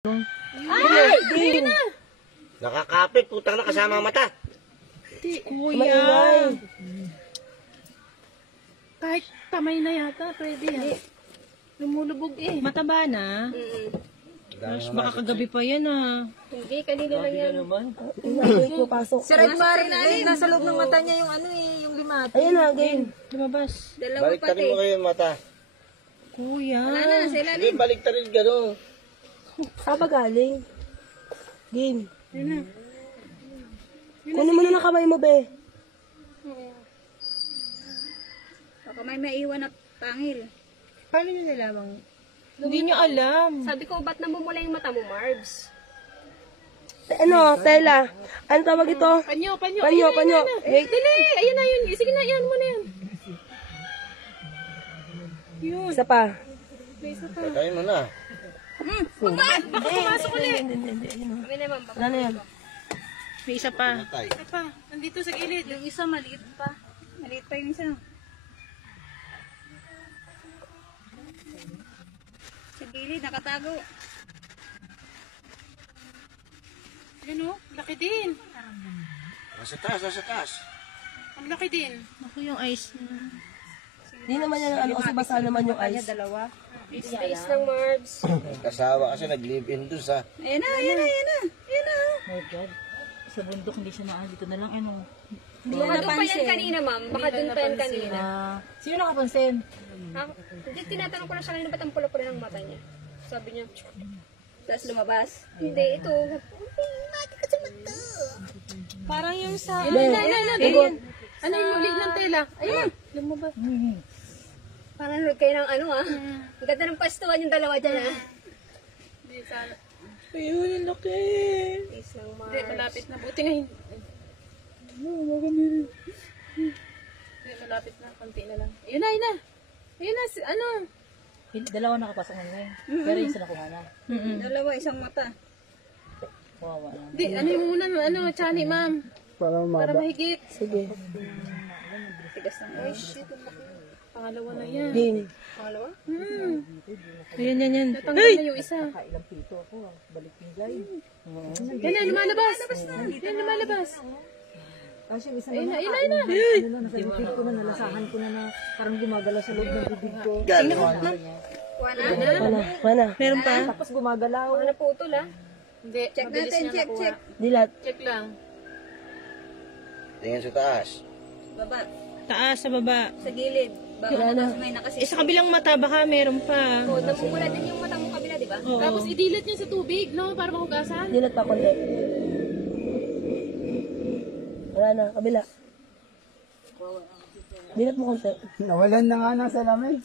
Ay! Hindi na! Nakakapit, putang na kasama ang mata. Kuya! Kahit kamay na yata, pwede yan. Lumulubog eh. Mataba na? Mas baka kagabi pa yan ah. Hindi, kanina lang yan. Si Redmar, nasa loob ng mata niya yung ano eh, yung limat. Ayun na, again. Lumabas. Dalawa Baliktarin pati. mo kayo yung mata. Kuya. Wala na, sa Hindi, ilalim. baliktarin gano'n. Saan ba galing? Gin. Kunin mo na ng kamay mo, be. Baka may maiwan at pangil. Paano nyo nalawang? Hindi nyo alam. Sabi ko, ba't namumula yung mata mo, Marbs? Ano, Tela? Ano tawag ito? Panyo. Panyo. Wait. Dali, ayun na yun. Sige na, yan mo na yan. Yun. Isa pa. Patayin mo na. Pumasok ulit. Kami naman, baka. Wala na yan. May isa pa. Patay. Isa pa. Nandito sa gilid. Yung isa, maliit pa. Maliit pa yung isa. Sa gilid, nakatago. Yan o, laki din. Nasa taas, nasa taas. Ang laki din. Ako yung ice. Hindi naman yan ano, kasi basa naman yung ice. Space ng Marbs. Kasawa kasi nag-live-in dun sa... Ayan na, ayan na, ayan na. Ayan na. Oh God. Sa bundok hindi siya dito na lang ano. Hindi na napansin. Baka doon pa yan kanina, ma'am. Baka doon pa yan kanina. Sino nakapansin? Hindi, tinatanong ko lang siya kanina ba't ang pula-pula ng mata niya. Sabi niya, tapos lumabas. Hindi, ito. Mati ka sa mata. Parang yung sa... Ayun. Ano yung ulit ng tela? Ayun. Lumabas. Parang nanood kayo ng ano ah. Ang ganda ng pastuhan yung dalawa dyan ah. Ayun, yung laki. Isang Hindi, malapit na. Buti nga hindi. Hindi, malapit na. Konti na lang. Ayun na, ayun na. Ayun na, ano? Dalawa nakapasok na ngayon. Pero yung isa nakuha na. Dalawa, isang mata. Kawawa na. Hindi, ano yung muna, ano, Chani, ma'am. Para mahigit. Sige. Tigas ng ay shit. Pangalawa na yan. Gin. Pangalawa? Yan. Natanggal na yung isa. Ilang pito ako. Balik yung glide. Yan na, lumalabas. Yan, lumalabas. Kasi yung isa Ayun na na, ayun na. ano na, nasa bibig ko na, nalasahan ko na parang gumagalaw sa loob ng bibig ko. Mana. Meron pa? Tapos gumagalaw. Baka naputol ah. Hindi, Check mabilis natin, niya check, nakuha. check. Dilat. Check lang. Tingin sa taas. Baba. Taas, sa baba. Sa gilid. Baka na may nakasisi. Sa kabilang mata, baka meron pa. Oh, namumula din yung mata mo kabila, di ba? Oo. Tapos idilat niya sa tubig, no? Para mahugasan. Dilat pa konti. Wala na, kabila. Dilat mo konti. Nawalan na nga ng salamin.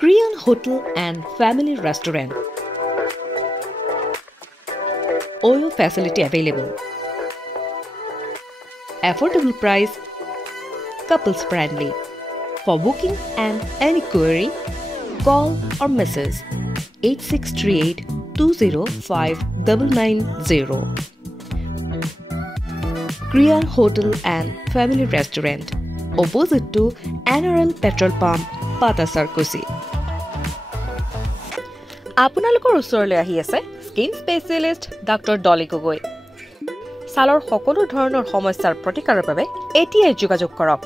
Korean Hotel and Family Restaurant. OYO facility available. Affordable price, couples friendly. For booking and any query, call or message 8638 205 990. Korean Hotel and Family Restaurant, opposite to NRL Petrol Pump, Patasar Kusi. আপোনালোকৰ ওচৰলৈ আহি আছে skin specialist doctor Dolly গগৈ। ছালৰ সকলো ধৰণৰ সমস্যাৰ প্ৰতিকাৰৰ বাবে এতিয়াই যোগাযোগ কৰক।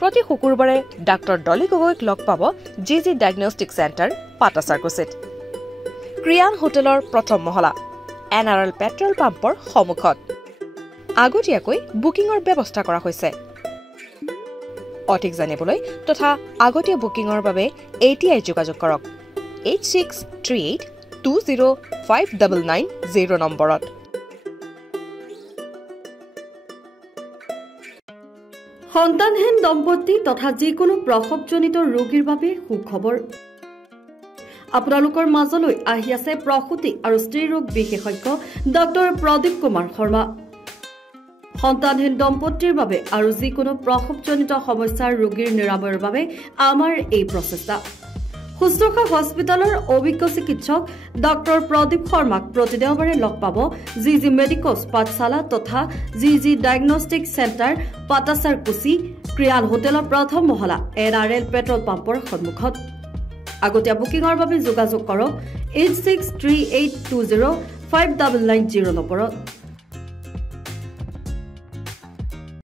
প্ৰতি শুকুৰবাৰে ডক্টৰ ডলি গগৈক লগ পাব জি ডায়াগনষ্টিক চেণ্টাৰ, পাটাচাৰকুছিত। ক্ৰিয়ান হোটেলৰ প্ৰথম মহলা, NRL পেট্ৰল পাম্পৰ সন্মুখত। আগতীয়াকৈ বুকিঙৰ ব্যৱস্থা কৰা হৈছে। অধিক জানিবলৈ তথা আগতীয়া বুকিঙৰ বাবে এতিয়াই যোগাযোগ কৰক 8638 205 990 নম্বৰত। সন্তানহীন দম্পতি তথা যিকোনো প্ৰসৱজনিত ৰোগীৰ বাবে সুখবৰ। আপোনালোকৰ মাজলৈ আহি আছে প্ৰসূতি আৰু স্ত্ৰী ৰোগ বিশেষজ্ঞ ডক্টৰ প্ৰদীপ কুমাৰ শৰ্মা। সন্তানহীন দম্পতিৰ বাবে আৰু যিকোনো প্ৰসৱজনিত সমস্যাৰ ৰোগীৰ নিৰাময়ৰ বাবে আমাৰ এই প্ৰচেষ্টা। শুশ্ৰূষা হস্পিটেলৰ অভিজ্ঞ চিকিৎসক ডক্টৰ প্ৰদীপ শৰ্মাক প্ৰতি দেওবাৰে লগ পাব জি মেডিকছ পাঠশালা তথা জি ডায়াগনষ্টিক চেণ্টাৰ, পাটাচাৰকুছি, ক্ৰিয়ান হোটেলৰ প্ৰথম মহলা, NRL পেট্ৰল পাম্পৰ সন্মুখত। আগতীয়া বুকিঙৰ বাবে যোগাযোগ কৰক 8638205990 নম্বৰত।